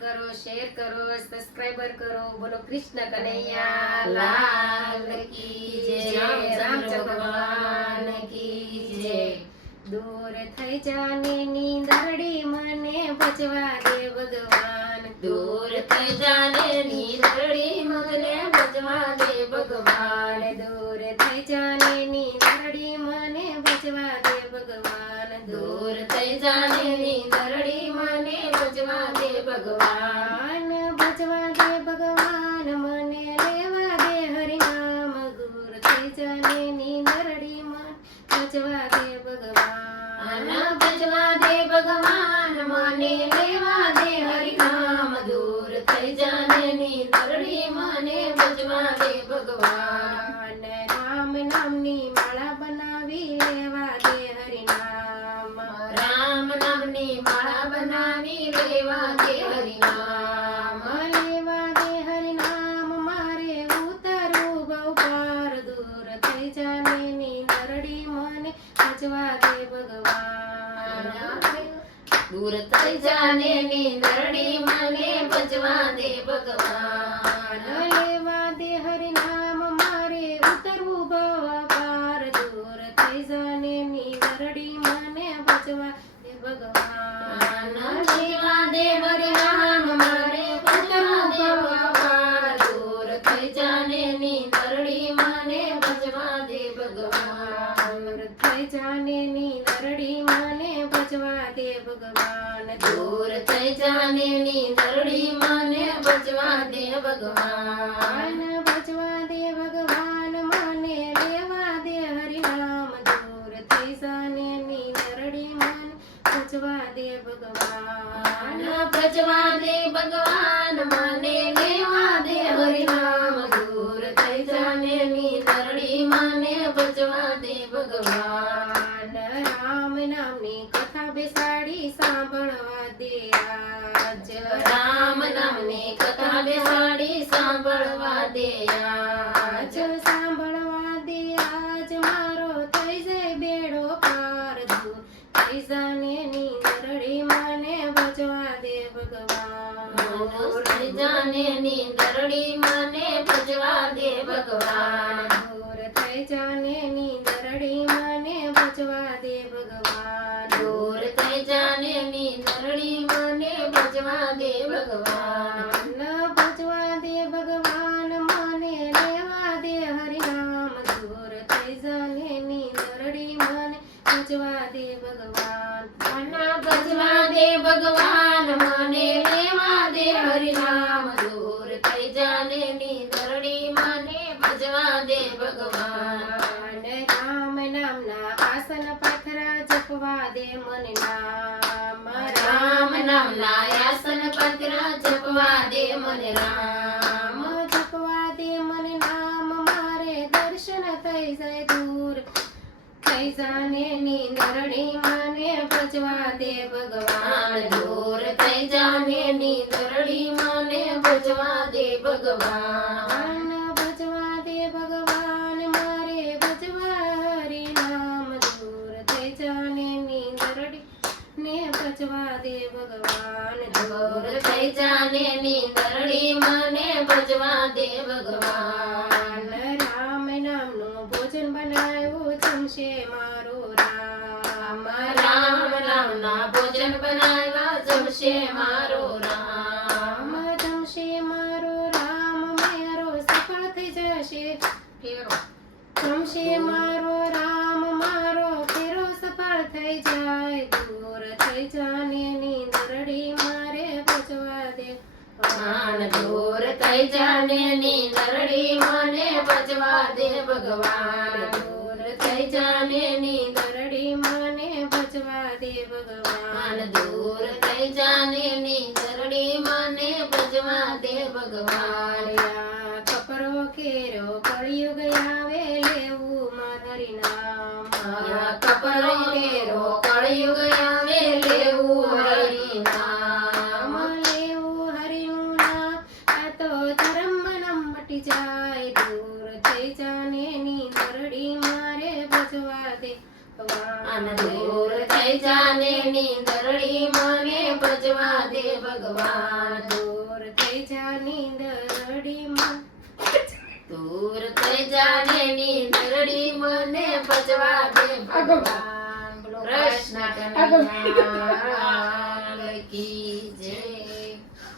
करो, शेयर करो, सब्सक्राइबर करो। बोलो कृष्ण कन्हैया लाल की जय, रामचंद्र भगवान की जय। दूर થઈ જાને દરડી મને બચવા દે ભગવાન, दूर થઈ જાને ની દરડી મને બચવા દે ભગવાન, दूर થઈ જાને દરડી મને બચવા દે ભગવાન, दूर થઈ જાને ની દરડી મને બચવા દે ભગવાન, બચવા દે ભગવાન મને લેવા દે હરિનામ, दूर થઈ જાને દરડી મને બચવા દે ભગવાન, બચવા દે ભગવાન મને લેવા દે હરિનામ, दूर થઈ જાને ની દરડી મને બચવા દે ભગવાન, રામ નામની માળા બનાવી લેવા દે હરિનામ, રામ નામની માળા બનાવી લેવા દે હરિનામ, લેવા દે હરિનામ મારે ઉતરવું બહુ પાર, દૂર થઈ જાને દરડી મને બચવા દે ભગવાન, दूर થઈ જાને ની દરડી મને બચવા દે ભગવાન, લેવા દે હરિનામ મારે ઉતરવું બહુ પાર, દૂર થઈ જાને દરડી મને બચવા દે ભગવાન, લેવા દે હરિનામ મારે બચવા દે ભગવાન, दूर થઈ જાને ની દરડી મને બચવા દે ભગવાન, દૂર થઈ જાને દરડી મને બચવા દે ભગવાન, दूर થઈ જાને ની દરડી મને બચવા દે ભગવાન, બચવા દે ભગવાન મને લેવા દે હરિનામ, દૂર થઈ જાને દરડી મને બચવા દે ભગવાન, બચવા દે ભગવાન મને લેવા દે હરિનામ, दूर થઈ જાને ની દરડી મને બચવા દે ભગવાન, રામ નામની કથા બેસાડી સાંભળવા દે આજ, રામ નામની કથા બેસાડી સાંભળવા દે આજ, સાંભળવા દે આજ મારો થઈ જાય બેડો પાર, દૂર થઈ જાને દરડી મને બચવા દે ભગવાન, दूर થઈ જાને ની દરડી મને બચવા દે ભગવાન, દૂર થઈ જાને દરડી મને બચવા દે ભગવાન, दूर થઈ જાને ની દરડી મને બચવા દે ભગવાન, બચવા દે ભગવાન મને લેવા દે હરિનામ, દૂર થઈ જાને દરડી મને બચવા દે ભગવાન, બચવા દે ભગવાન મને લેવા દે હરિનામ, दूर થઈ જાને ની દરડી મને બચવા દે ભગવાન, રામ નામના આસન પાથરા જપવા દે મને નામ, રામ નામના આસન પત્રા જપવા દે મને રામ, જપવા દે મને નામ મારે દર્શન થઈ જાય, દૂર થઈ જાને દરડી મને બચવા દે ભગવાન, दूर થઈ જાને ની દરડી મને બચવા દે ભગવાન, બચવા દે ભગવાન મારે બચવા હરિનામ, દૂર થઈ જાને દરડી ને બચવા દે ભગવાન, दूर થઈ જાને ની દરડી મને બચવા દે ભગવાન, રામ નામનું ભોજન બનાવ્યું જમશે મારો રામ, રામ નામના ભોજન બનાવ્યા જમશે મારો રામ, જમશે મારો રામ મારો સફળ થઈ જશે ફેરો, જમશે મારો રામ મારો ફેરો સફળ થઈ જાય, દૂર થઈ જાને દરડી મારે બચવા દે ભગવાન, दूर થઈ જાને ની દરડી મને બચવા દે ભગવાન, દૂર થઈ જાને દરડી મને બચવા દે ભગવાન, दूर થઈ જાને ની દરડી મને બચવા દે ભગવાન, કપરો કેરો કળિયુગ આવે લેવું માર હરિનામ, કપરો કેરો કળિયુગ આવે લેવું હરિનામ, લેવું હરિનું નામ, આ તો ધર્મ બનમ મટી જાય, દૂર થઈ જાને દરડી મારે બચવા દે ભગવાન, दूर થઈ જાને ની દરડી મને બચવા દે ભગવાન, ભગવાન દૂર થઈ જા નીંદરડીમાં દૂર થઈ જાને નીંદરડી મને પચવા દે ભગવાન બોલો કૃષ્ણ કનૈયા